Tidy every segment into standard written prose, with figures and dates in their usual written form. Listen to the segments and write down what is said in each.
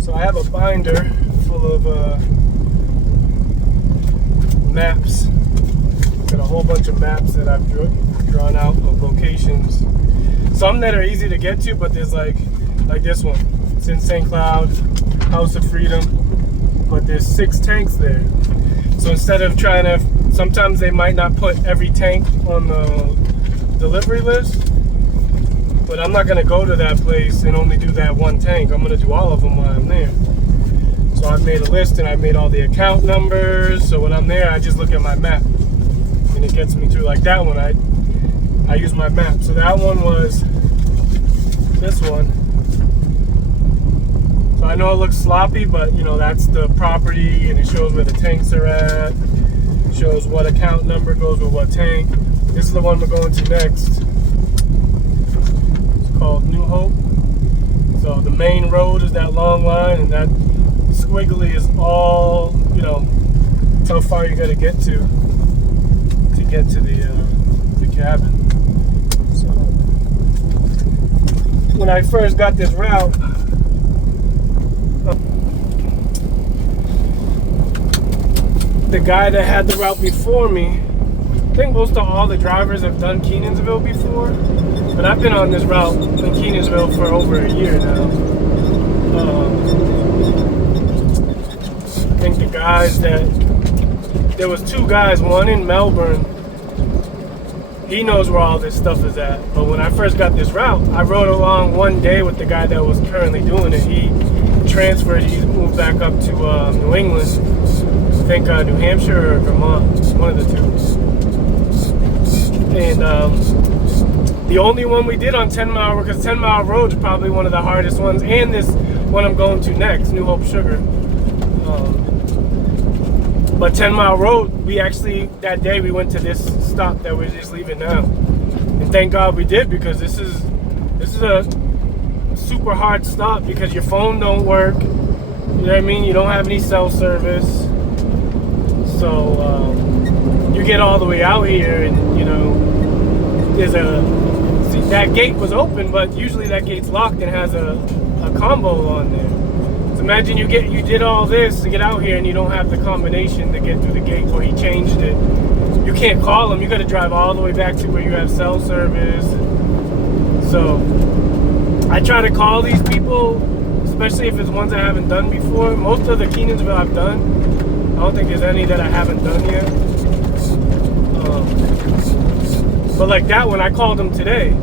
So I have a binder full of maps. Got a whole bunch of maps that I've drawn out of locations. Some that are easy to get to, but there's like this one. It's in St. Cloud, House of Freedom, but there's 6 tanks there. So instead of trying to, sometimes they might not put every tank on the delivery list, but I'm not gonna go to that place and only do that one tank. I'm gonna do all of them while I'm there. So I've made a list and I made all the account numbers. So when I'm there, I just look at my map and it gets me through. Like that one, I use my map. So that one was this one. So I know it looks sloppy, but you know, that's the property and it shows where the tanks are at. It shows what account number goes with what tank. This is the one we're going to next. It's called New Hope. So the main road is that long line, and that squiggly is all, you know, how far you gotta get to get to the cabin. So when I first got this route, the guy that had the route before me, I think most of all the drivers have done Kenansville before, but I've been on this route in Kenansville for over a year now. I think the guys there was 2 guys, one in Melbourne, he knows where all this stuff is at. But when I first got this route, I rode along one day with the guy that was currently doing it. He transferred, he moved back up to New England, I think New Hampshire or Vermont, one of the 2. And the only one we did on 10 Mile, because 10 Mile Road is probably one of the hardest ones, and this one I'm going to next, New Hope Sugar. But 10 Mile Road, we actually, that day we went to this stop that we're just leaving now. And thank God we did, because this is a super hard stop because your phone don't work. You know what I mean? You don't have any cell service. So you get all the way out here and, you know, that gate was open, but usually that gate's locked and has a combo on there. So imagine you did all this to get out here and you don't have the combination to get through the gate, or he changed it. You can't call him. You got to drive all the way back to where you have cell service. So I try to call these people, especially if it's ones I haven't done before. Most of the Kenansville I've done. I don't think there's any that I haven't done yet. But like that one, I called him today.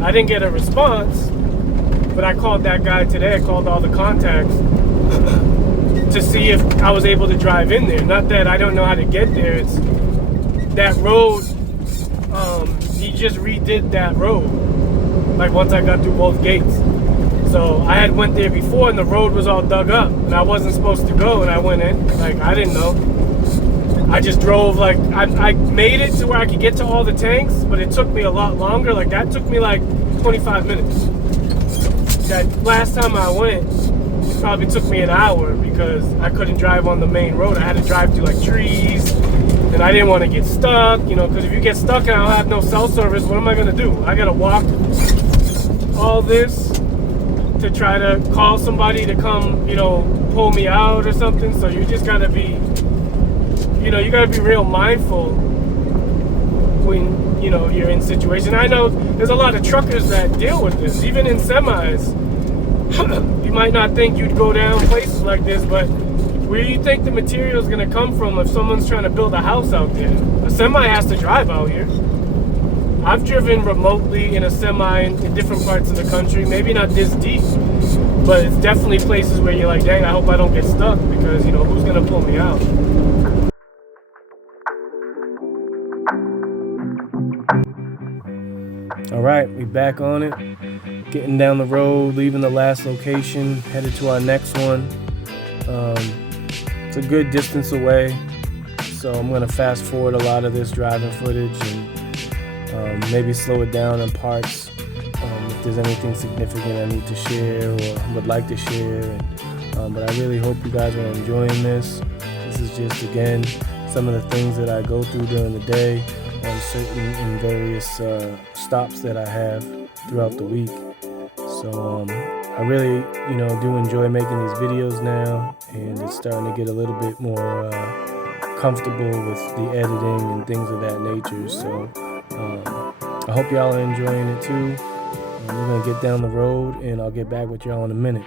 I didn't get a response, but I called that guy today. I called all the contacts to see if I was able to drive in there. Not that I don't know how to get there. It's that road. He just redid that road. Like once I got through both gates. So I had went there before and the road was all dug up and I wasn't supposed to go, and I went in. Like I didn't know. I just drove, like I made it to where I could get to all the tanks, but it took me a lot longer. Like that took me like 25 minutes. That last time I went, it probably took me an hour because I couldn't drive on the main road. I had to drive through like trees, and I didn't want to get stuck, you know, because if you get stuck and I don't have no cell service, what am I gonna do? I gotta walk all this to try to call somebody to come, you know, pull me out or something. So you just gotta be, you know, you gotta be real mindful when, you know, you're in situations. I know there's a lot of truckers that deal with this, even in semis. You might not think you'd go down places like this, but where you think the material is gonna come from if someone's trying to build a house out there? A semi has to drive out here. I've driven remotely in a semi in different parts of the country, maybe not this deep, but it's definitely places where you're like, dang, I hope I don't get stuck, because, you know, who's gonna pull me out? All right, we back on it, getting down the road, leaving the last location, headed to our next one. It's a good distance away, so I'm gonna fast forward a lot of this driving footage and maybe slow it down in parts if there's anything significant I need to share or would like to share. But I really hope you guys are enjoying this. This is just, again, some of the things that I go through during the day on certain and various stops that I have throughout the week. So I really, do enjoy making these videos now, and it's starting to get a little bit more comfortable with the editing and things of that nature. So I hope y'all are enjoying it too. We're gonna get down the road, and I'll get back with y'all in a minute.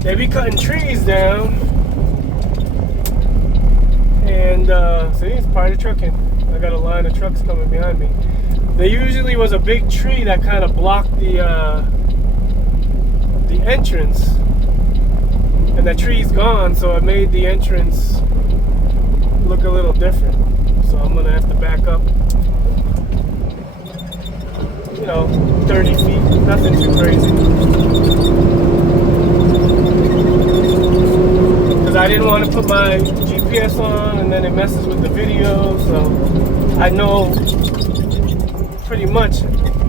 They be cutting trees down, and see, it's part of trucking. I got a line of trucks coming behind me. There usually was a big tree that kind of blocked the entrance, and the tree's gone, so it made the entrance look a little different. So I'm gonna have to back up, 30 feet, nothing too crazy. Because I didn't want to put my GPS on and then it messes with the video, so I know pretty much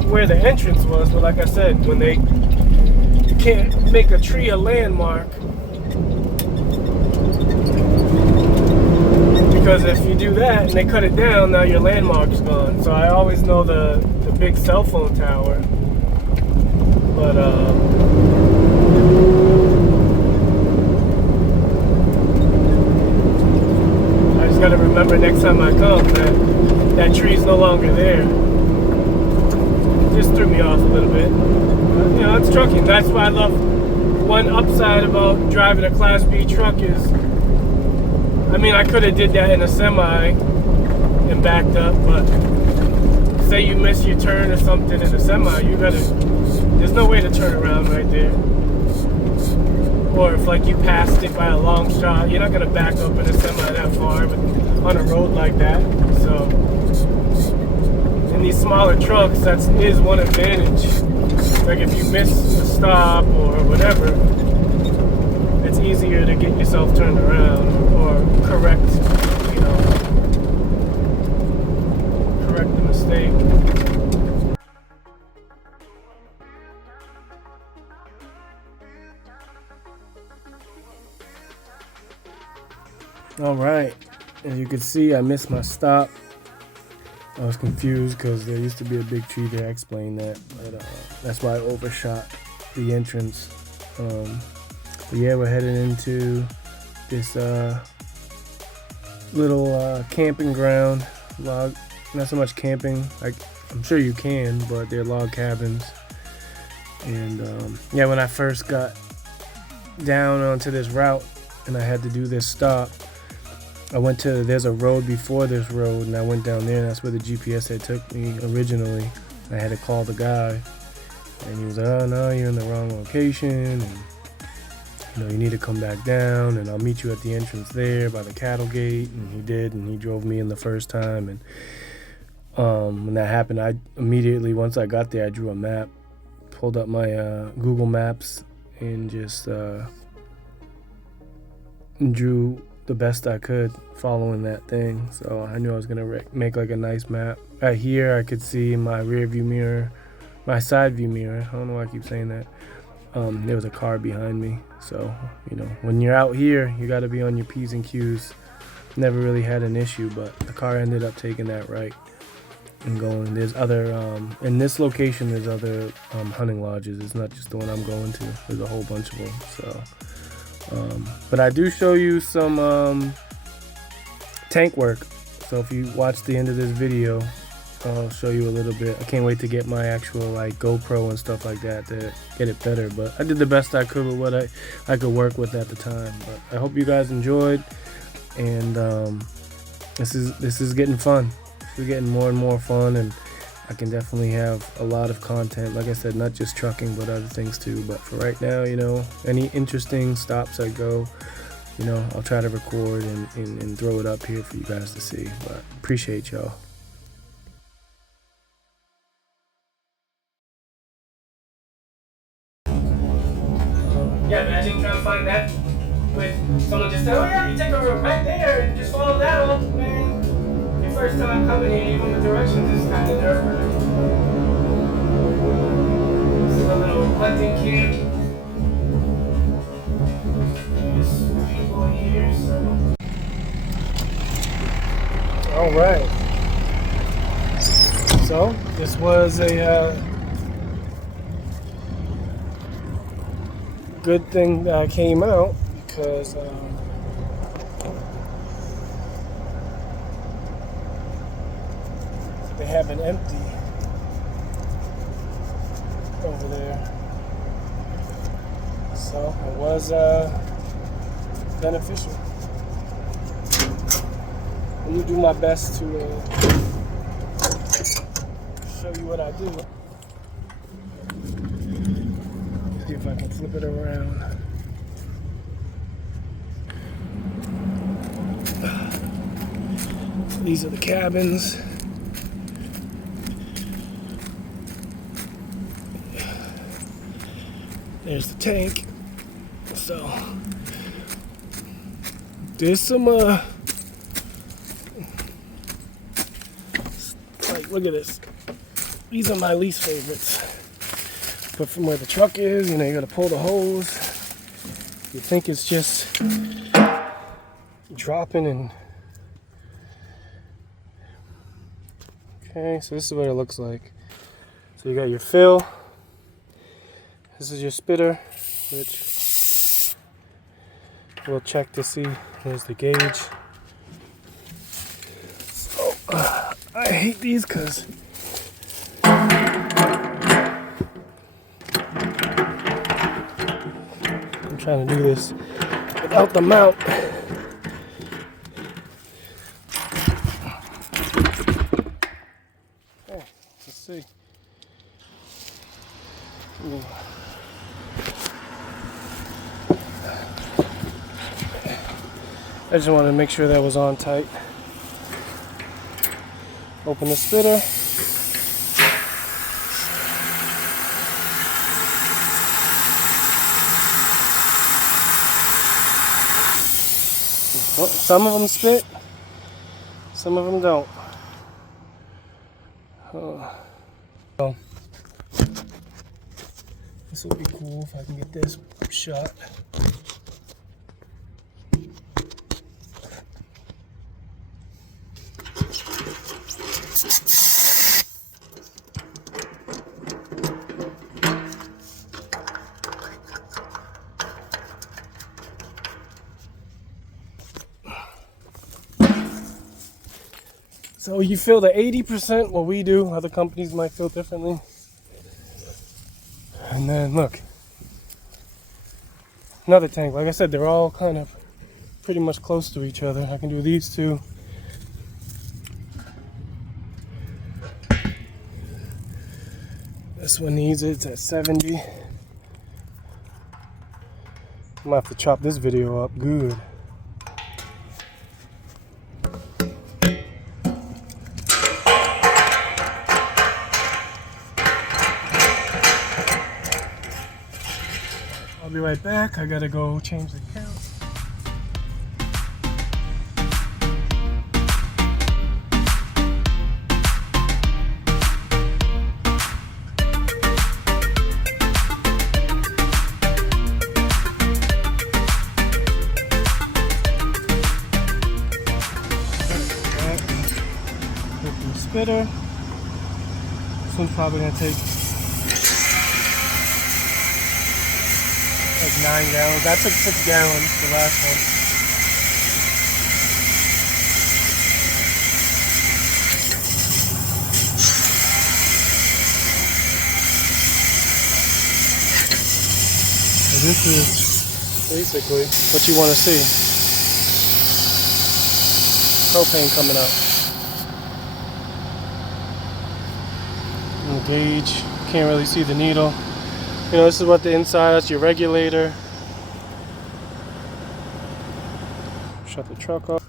where the entrance was. But like I said, when you can't make a tree a landmark, because if you do that and they cut it down, now your landmark's gone. So I always know the big cell phone tower, but I just gotta remember next time I come that tree's no longer there. just threw me off a little bit. But, you know, it's trucking. That's why I love. One upside about driving a Class B truck is, I mean, I could have did that in a semi and backed up, but say you miss your turn or something in a semi, there's no way to turn around right there. Or if like you passed it by a long shot, you're not gonna back up in a semi that far on a road like that. So in these smaller trucks, that is one advantage. Like if you miss a stop or whatever, it's easier to get yourself turned around or correct the mistake. All right, as you can see, I missed my stop. I was confused because there used to be a big tree there. I explained that, but that's why I overshot the entrance. But yeah, we're headed into this little camping ground. Log, not so much camping. I'm sure you can, but they're log cabins. And yeah, when I first got down onto this route and I had to do this stop, there's a road before this road, and I went down there, and that's where the GPS had took me originally. I had to call the guy, and he was like, oh no, you're in the wrong location, and you need to come back down, and I'll meet you at the entrance there by the cattle gate. And he did, and he drove me in the first time. And when that happened, I immediately, once I got there, I drew a map, pulled up my Google Maps, and just drew the best I could following that thing. So I knew I was gonna make like a nice map. Right here I could see my rear view mirror, my side view mirror. I don't know why I keep saying that. There was a car behind me. So when you're out here, you got to be on your P's and Q's. Never really had an issue, but the car ended up taking that right and going. There's other in this location, there's other hunting lodges. It's not just the one I'm going to. There's a whole bunch of them. So but I do show you some tank work. So if you watch the end of this video, I'll show you a little bit. I can't wait to get my actual GoPro and stuff like that to get it better. But I did the best I could with what I could work with at the time. But I hope you guys enjoyed. And this is getting fun. We're getting more and more fun, and I can definitely have a lot of content. Like I said, not just trucking, but other things too. But for right now, any interesting stops I go, I'll try to record and throw it up here for you guys to see. But appreciate y'all. Yeah, imagine trying to find that with someone just said, oh yeah, you take a road right there and just follow down, man. Your first time coming here, even the directions is kind of nerve-wracking. This is a little hunting camp. There's people here, so. All right. So this was a good thing that I came out, because they have been empty over there, so it was beneficial. I'm gonna do my best to show you what I do. See if I can flip it around. So these are the cabins. There's the tank. So there's some look at this. These are my least favorites. But from where the truck is, you gotta pull the hose. You think it's just dropping and... Okay, so this is what it looks like. So you got your fill. This is your spitter, which we'll check to see. There's the gauge. So, I hate these because trying to do this without the mount. Okay, let's see. Ooh. I just wanted to make sure that was on tight. Open the splitter. Oh, some of them spit, some of them don't. Oh. This will be cool if I can get this shot. So you feel the 80%, what we do, other companies might feel differently. And then look, another tank. Like I said, they're all kind of pretty much close to each other. I can do these two. This one needs it, it's at 70. I'm gonna have to chop this video up good. I'll be right back. I gotta go change the count. Open the spitter. This one's probably gonna take like 9 gallons. That took 6 gallons, the last one. So this is basically what you want to see. Propane coming out. And the gauge, can't really see the needle. You know, this is what the inside, that's your regulator. Shut the truck off.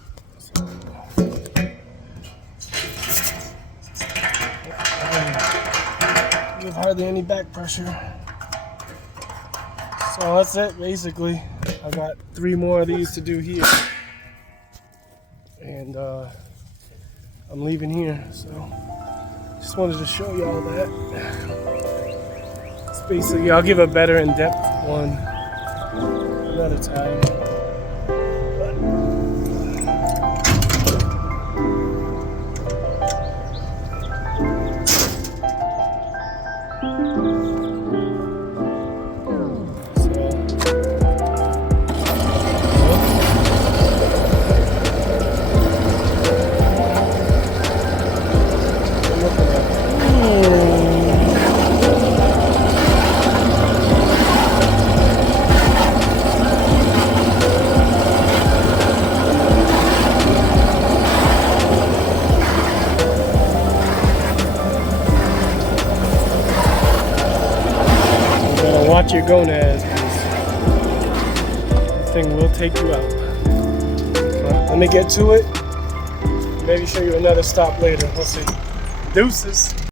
You have hardly any back pressure. So that's it, basically. I got 3 more of these to do here. And I'm leaving here, so just wanted to show y'all that. Basically, I'll give a better in-depth one another time. Watch your gonads, because this thing will take you out. Let me get to it. Maybe show you another stop later. We'll see. Deuces.